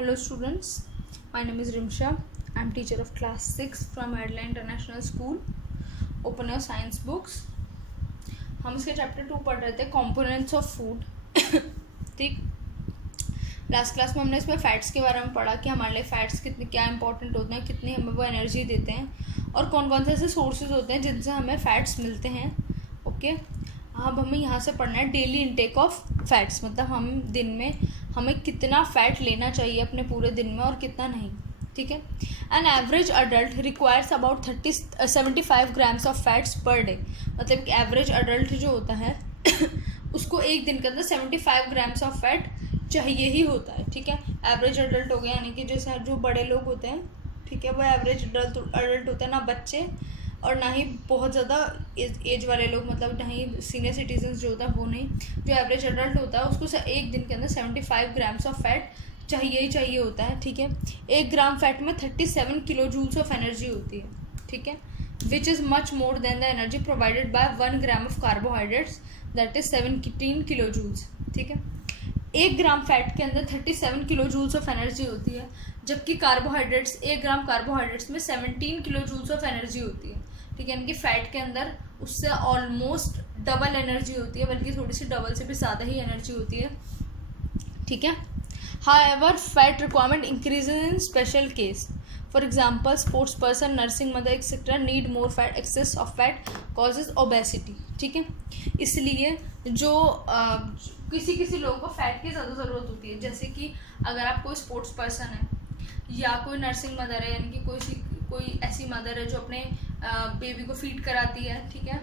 Hello students, my name is Rimsha. I am teacher of class 6 from Adela International School. Open your science books. हम इसके chapter 2 पढ़ रहे थे components of food. ठीक, last class में हमने इसमें फैट्स के बारे में पढ़ा कि हमारे लिए फैट्स कितने क्या इंपॉर्टेंट होते हैं, कितनी हमें वो एनर्जी देते हैं और कौन कौन से ऐसे सोर्सेज होते हैं जिनसे हमें फैट्स मिलते हैं. ओके, अब हमें यहाँ से पढ़ना है डेली इंटेक ऑफ फैट्स, मतलब हम दिन में हमें कितना फ़ैट लेना चाहिए अपने पूरे दिन में और कितना नहीं. ठीक है. An average adult requires about 75 grams of fats per day. मतलब कि एवरेज अडल्ट जो होता है उसको एक दिन के अंदर 75 ग्राम्स ऑफ फैट चाहिए ही होता है. ठीक है. एवरेज अडल्ट हो गया यानी कि जैसे जो बड़े लोग होते हैं, ठीक है, वो एवरेज अडल्ट होता है, ना बच्चे और ना ही बहुत ज़्यादा एज वाले लोग, मतलब ना ही सीनियर सिटीजन्स जो होता है वो नहीं. जो एवरेज अडल्ट होता है उसको एक दिन के अंदर 75 ग्राम्स ऑफ फैट चाहिए ही चाहिए होता है. ठीक है. 1 ग्राम फैट में 37 किलो जूल्स ऑफ एनर्जी होती है. ठीक है, which is much more than the energy provided by 1 gram of carbohydrates, that is 17 kilo joules. ठीक है. 1 ग्राम फैट के अंदर 37 किलो जूल्स ऑफ एनर्जी होती है, जबकि कार्बोहाइड्रेट्स 1 ग्राम कार्बोहाइड्रेट्स में 17 किलो जूल्स ऑफ एनर्जी होती है. ठीक है, यानी कि फैट के अंदर उससे ऑलमोस्ट डबल एनर्जी होती है, बल्कि थोड़ी सी डबल से भी ज़्यादा ही एनर्जी होती है. ठीक है. However fat requirement increases in special case. For example sports person, nursing mother etcetera need more fat. Excess of fat causes obesity. ठीक है. इसलिए जो किसी लोगों को फैट की ज़्यादा ज़रूरत होती है, जैसे कि अगर आप कोई स्पोर्ट्स पर्सन है या कोई नर्सिंग मदर है, यानी कि कोई ऐसी मदर है जो अपने बेबी को फीड कराती है. ठीक है,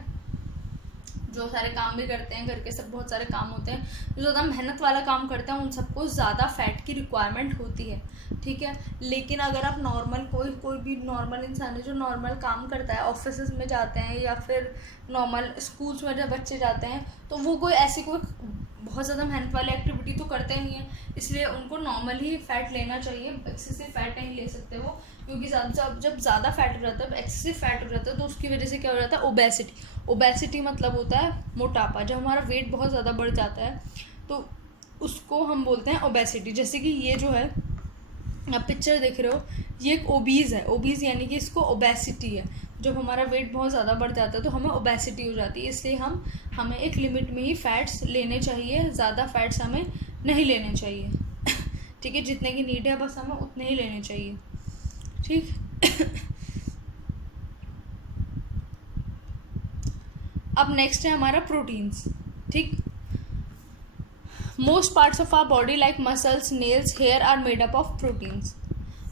जो सारे काम भी करते हैं, घर के सब बहुत सारे काम होते हैं, जो ज़्यादा मेहनत वाला काम करते हैं उन सबको ज़्यादा फैट की रिक्वायरमेंट होती है. ठीक है. लेकिन अगर आप नॉर्मल कोई भी नॉर्मल इंसान है जो नॉर्मल काम करता है, ऑफिस में जाते हैं या फिर नॉर्मल स्कूल्स में जब बच्चे जाते हैं, तो वो कोई बहुत ज़्यादा मेहनत वाली एक्टिविटी तो करते नहीं हैं, इसलिए उनको नॉर्मल ही फ़ैट लेना चाहिए. एक्सेसिव फ़ैट नहीं ले सकते वो, क्योंकि जब ज़्यादा फैट हो जाता है, एक्सेसिव फैट हो जाता है, तो उसकी वजह से क्या हो जाता है, ओबेसिटी. ओबेसिटी मतलब होता है मोटापा. जब हमारा वेट बहुत ज़्यादा बढ़ जाता है तो उसको हम बोलते हैं ओबेसिटी. जैसे कि ये जो है आप पिक्चर देख रहे हो, ये एक ओबीज़ है. ओबीज़ यानी कि इसको ओबेसिटी है. जब हमारा वेट बहुत ज़्यादा बढ़ जाता है तो हमें ओबेसिटी हो जाती है. इसलिए हमें एक लिमिट में ही फ़ैट्स लेने चाहिए, ज़्यादा फैट्स हमें नहीं लेने चाहिए. ठीक है, जितने की नीड है बस हमें उतने ही लेने चाहिए. ठीक. अब नेक्स्ट है हमारा प्रोटीन्स. ठीक. Most parts of our body like muscles, nails, hair are made up of proteins.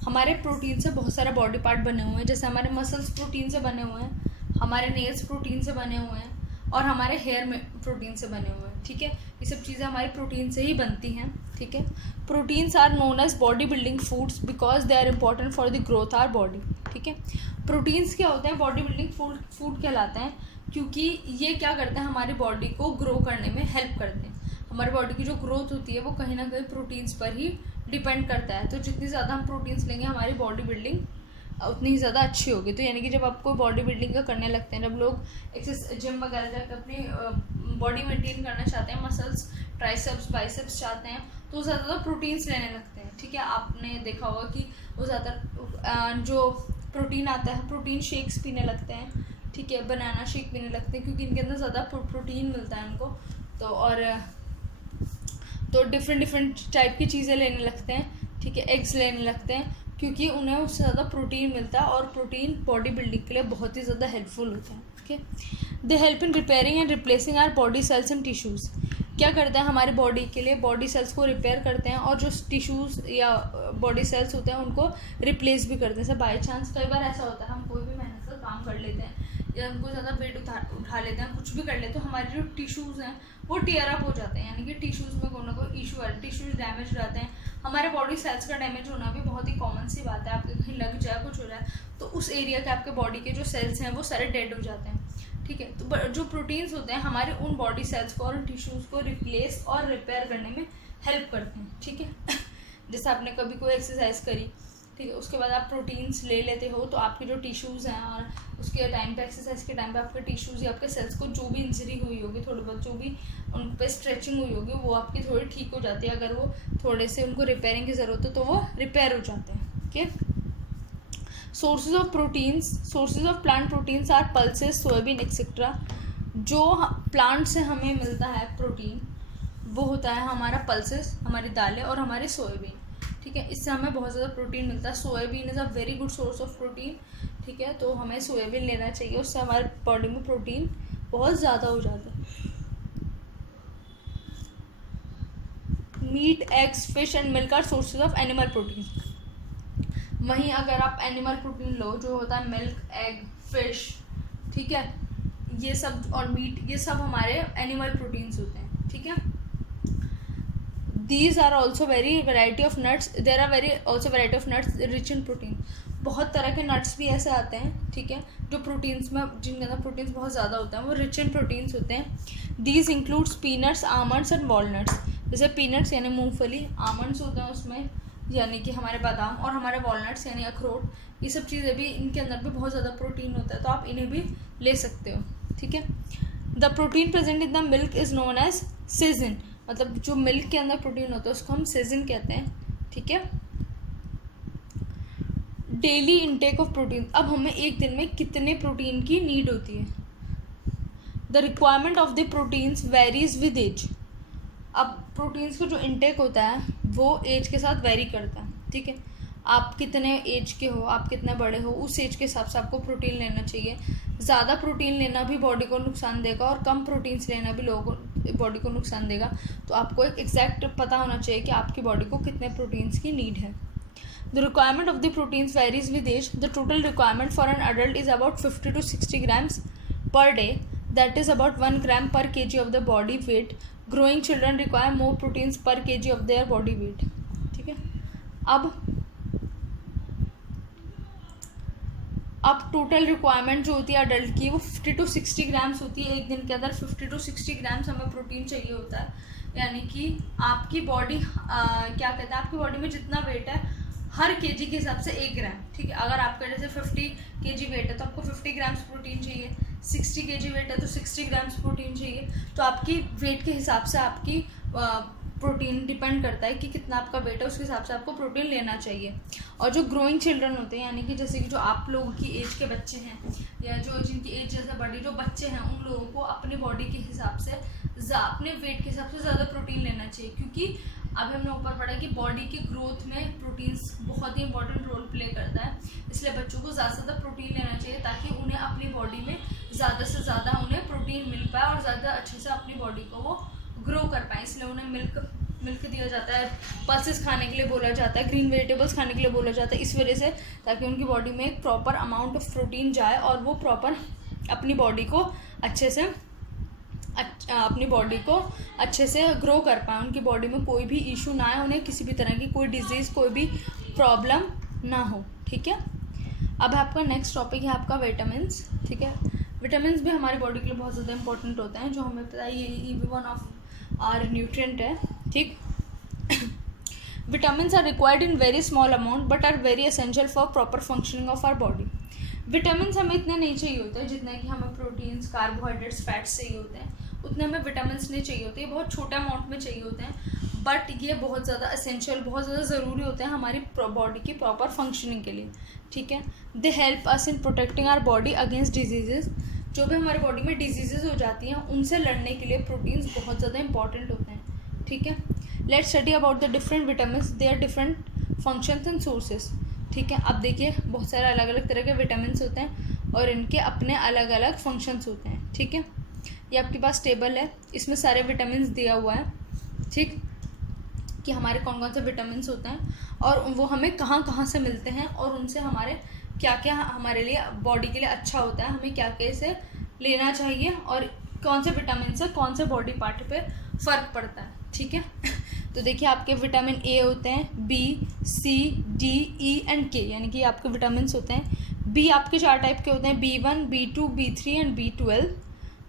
हमारे प्रोटीन से बहुत सारे बॉडी पार्ट बने हुए हैं. जैसे हमारे मसल्स प्रोटीन से बने हुए हैं, हमारे नेल्स प्रोटीन से बने हुए हैं और हमारे हेयर में प्रोटीन से बने हुए हैं. ठीक है, ये सब चीज़ें हमारी प्रोटीन से ही बनती हैं. ठीक है. Proteins are known as body building foods because they are important for the growth our body. ठीक है. प्रोटीन्स क्या होते हैं, बॉडी बिल्डिंग फूड कहलाते हैं, क्योंकि ये क्या करते हैं, हमारी बॉडी को ग्रो करने में हेल्प करते हैं. हमारी बॉडी की जो ग्रोथ होती है वो कहीं ना कहीं प्रोटीन्स पर ही डिपेंड करता है. तो जितनी ज़्यादा हम प्रोटीन्स लेंगे हमारी बॉडी बिल्डिंग उतनी ही ज़्यादा अच्छी होगी. तो यानी कि जब आपको बॉडी बिल्डिंग का करने लगते हैं, जब लोग एक्सरसाइज जिम वगैरह जाकर अपनी बॉडी मेंटेन करना चाहते हैं, मसल्स, ट्राइसेप्स, बाइसेप्स चाहते हैं, तो ज़्यादा प्रोटीन्स लेने लगते हैं. ठीक है. आपने देखा होगा कि वो ज़्यादा जो प्रोटीन आता है, प्रोटीन शेक्स पीने लगते हैं. ठीक है, बनाना शेक पीने लगते हैं, क्योंकि इनके अंदर ज़्यादा प्रोटीन मिलता है उनको. तो डिफरेंट टाइप की चीज़ें लेने लगते हैं. ठीक है. एग्स लेने लगते हैं, क्योंकि उन्हें उससे ज़्यादा प्रोटीन मिलता है और प्रोटीन बॉडी बिल्डिंग के लिए बहुत ही ज़्यादा हेल्पफुल होता है. ठीक है. They help in repairing and replacing our body cells and tissues. क्या करते हैं, हमारी बॉडी के लिए बॉडी सेल्स को रिपेयर करते हैं और जो टिश्यूज़ या बॉडी सेल्स होते हैं उनको रिप्लेस भी करते हैं. जैसे बाई चांस कई बार ऐसा होता है, हम कोई भी मेहनत से काम कर लेते हैं या हमको ज़्यादा वेट उठा लेते हैं, कुछ भी कर लेते हैं, तो हमारे जो टिश्यूज़ हैं वो टीयर अप हो जाते हैं, यानी कि टिश्यूज़ में कोई ना कोई इशू है, टिश्यूज़ डैमेज हो जाते हैं. हमारे बॉडी सेल्स का डैमेज होना भी बहुत ही कॉमन सी बात है. आपके कहीं लग जाए, कुछ हो जाए, तो उस एरिया के आपके बॉडी के जो सेल्स हैं वो सारे डेड हो जाते हैं. ठीक है. तो जो प्रोटीन्स होते हैं हमारे उन बॉडी सेल्स को और टिश्यूज़ को रिप्लेस और रिपेयर करने में हेल्प करते हैं. ठीक है. जैसे आपने कभी कोई एक्सरसाइज करी ठीक है। उसके बाद आप प्रोटीन्स ले लेते हो तो आपके जो टिश्यूज़ हैं और उसके टाइम पे एक्सरसाइज के टाइम पे आपके टिश्यूज़ या आपके सेल्स को जो भी इंजरी हुई होगी, थोड़ी बहुत जो भी उन पर स्ट्रेचिंग हुई होगी, वो आपकी थोड़ी ठीक हो जाती है। अगर वो थोड़े से उनको रिपेयरिंग की ज़रूरत हो तो वो रिपेयर हो जाते हैं। Okay. Sources of proteins, sources of plant proteins are pulses, soybean etcetera. जो प्लांट से हमें मिलता है प्रोटीन वो होता है हमारा पल्सेस, हमारी दालें और हमारी सोयाबीन। ठीक है, इससे हमें बहुत ज़्यादा प्रोटीन मिलता है। Soybean is a very good source of protein. ठीक है, तो हमें सोयाबीन लेना चाहिए, उससे हमारे बॉडी में प्रोटीन बहुत ज़्यादा हो जाता है। Meat, eggs, fish and milk are sources of animal protein. वहीं अगर आप एनिमल प्रोटीन लो, जो होता है मिल्क, एग, फिश, ठीक है, ये सब और मीट, ये सब हमारे एनिमल प्रोटीन्स होते हैं। ठीक है। These are also very variety of nuts. There are very also variety of nuts rich in protein. बहुत तरह के नट्स भी ऐसे आते हैं, ठीक है, जो प्रोटीन्स में, जिनके अंदर प्रोटीन्स बहुत ज़्यादा होते हैं, वो रिच इन प्रोटीन्स होते हैं। These includes peanuts, almonds and walnuts. जैसे पीनट्स यानी मूंगफली, आमंड्स होते हैं उसमें यानी कि हमारे बादाम, और हमारे वॉलनट्स यानी अखरोट, ये सब चीज़ें भी, इनके अंदर भी बहुत ज़्यादा प्रोटीन होता है, तो आप इन्हें भी ले सकते हो। ठीक है। The protein present in the milk is known as casein. मतलब जो मिल्क के अंदर प्रोटीन होता है उसको हम सेजिन कहते हैं। ठीक है। डेली इनटेक ऑफ प्रोटीन, अब हमें एक दिन में कितने प्रोटीन की नीड होती है। The requirement of the proteins varies with age. अब प्रोटीन्स का जो इनटेक होता है वो एज के साथ वेरी करता है। ठीक है, आप कितने एज के हो, आप कितने बड़े हो, उस एज के हिसाब से आपको प्रोटीन लेना चाहिए। ज़्यादा प्रोटीन लेना भी बॉडी को नुकसान देगा और कम प्रोटीन्स लेना भी लोगों को, बॉडी को नुकसान देगा। तो आपको एक एग्जैक्ट पता होना चाहिए कि आपकी बॉडी को कितने प्रोटीन्स की नीड है। The requirement of the proteins varies with age. The total requirement for an adult is about 50 to 60 grams per day, that is about 1 gram per kg of the body weight. Growing children require more proteins per kg of their body weight. ठीक है। अब total requirement जो होती है adult की वो 50 to 60 grams होती है। एक दिन के अंदर 50 to 60 grams हमें प्रोटीन चाहिए होता है। यानी कि आपकी बॉडी क्या कहते हैं, आपकी बॉडी में जितना वेट है हर केजी के हिसाब से 1 ग्राम। ठीक है, अगर आपका जैसे 50 kg वेट है तो आपको 50 grams प्रोटीन चाहिए, 60 kg वेट है तो 60 grams प्रोटीन चाहिए। तो आपकी वेट के हिसाब से आपकी प्रोटीन डिपेंड करता है कि कितना आपका वेट है, उसके हिसाब से आपको प्रोटीन लेना चाहिए। और जो ग्रोइंग चिल्ड्रन होते हैं, यानी कि जैसे कि जो आप लोगों की एज के बच्चे हैं या जो जिनकी एज जैसे बड़ी जो बच्चे हैं, उन लोगों को अपनी बॉडी के हिसाब से, अपने वेट के हिसाब से ज़्यादा प्रोटीन लेना चाहिए। क्योंकि अभी हमने ऊपर पढ़ा कि बॉडी की ग्रोथ में प्रोटीन्स बहुत ही इंपॉर्टेंट रोल प्ले करता है। इसलिए बच्चों को ज़्यादा से ज़्यादा प्रोटीन लेना चाहिए ताकि उन्हें अपनी बॉडी में ज़्यादा से ज़्यादा उन्हें प्रोटीन मिल पाए और ज़्यादा अच्छे से अपनी बॉडी को वो ग्रो कर पाए। इसलिए उन्हें मिल्क दिया जाता है, पल्सेस खाने के लिए बोला जाता है, ग्रीन वेजिटेबल्स खाने के लिए बोला जाता है, इस वजह से ताकि उनकी बॉडी में एक प्रॉपर अमाउंट ऑफ प्रोटीन जाए और वो प्रॉपर अपनी बॉडी को अच्छे से ग्रो कर पाए, उनकी बॉडी में कोई भी इशू ना आए, उन्हें किसी भी तरह की कोई डिजीज़, कोई भी प्रॉब्लम ना हो। ठीक है। अब आपका नेक्स्ट टॉपिक है आपका विटामिन्स। ठीक है, विटामिन्स भी हमारी बॉडी के लिए बहुत ज़्यादा इंपॉर्टेंट होते हैं, जो हमें पता है ये भी वन ऑफ आर न्यूट्रिएंट है। ठीक। Vitamins are required in very small amount but are very essential for proper functioning of our body. Vitamins हमें इतने नहीं चाहिए होते हैं जितने कि हमें प्रोटीन्स, कार्बोहाइड्रेट्स, फैट्स चाहिए होते हैं, उतने हमें विटामिन्स नहीं चाहिए होते। ये बहुत छोटे अमाउंट में चाहिए होते हैं, बट ये बहुत ज़्यादा एसेंशियल, बहुत ज़्यादा ज़रूरी होते हैं हमारी बॉडी की प्रॉपर फंक्शनिंग के लिए। ठीक है। They help us in protecting our body against diseases. जो भी हमारी बॉडी में डिजीजेज हो जाती हैं उनसे लड़ने के लिए प्रोटीन्स बहुत ज़्यादा इंपॉर्टेंट होते हैं। ठीक है। Let's study about the different vitamins, their different functions and sources. ठीक है। अब देखिए बहुत सारे अलग अलग तरह के विटामिन्स होते हैं और इनके अपने अलग अलग फंक्शंस होते हैं। ठीक है। ये आपके पास टेबल है, इसमें सारे विटामिन्स दिया हुआ है। ठीक, कि हमारे कौन कौन से विटामिन्स होते हैं और वो हमें कहाँ कहाँ से मिलते हैं और उनसे हमारे क्या क्या हमारे लिए बॉडी के लिए अच्छा होता है, हमें क्या क्या इसे लेना चाहिए और कौन से विटामिन से कौन से बॉडी पार्ट पे फ़र्क पड़ता है। ठीक है। तो देखिए आपके विटामिन ए होते हैं, B, C, D, E and K, यानी कि आपके विटामिन होते हैं। बी आपके 4 टाइप के होते हैं, B1, B2, B3 and B12।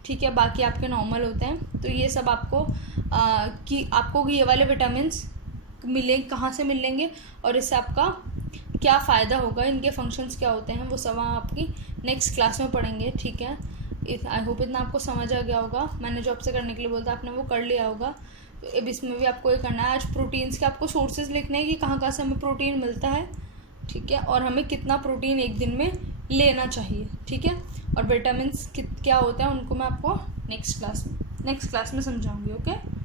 ठीक है। बाकी आपके नॉर्मल होते हैं। तो ये सब आपको ये वाले विटामिन मिले कहाँ से मिलेंगे और इससे आपका क्या फ़ायदा होगा, इनके फंक्शंस क्या होते हैं, वो सब हम आपकी नेक्स्ट क्लास में पढ़ेंगे, ठीक है। आई होप इतना आपको समझ आ गया होगा। मैंने जो आपसे करने के लिए बोलता आपने वो कर लिया होगा। तो अब इसमें भी आपको ये करना है, आज प्रोटीन्स के आपको सोर्सेज लिखने हैं कि कहाँ कहाँ से हमें प्रोटीन मिलता है, ठीक है, और हमें कितना प्रोटीन एक दिन में लेना चाहिए, ठीक है। और विटामिन्स क्या होता है उनको मैं आपको नेक्स्ट क्लास में समझाऊंगी, ओके।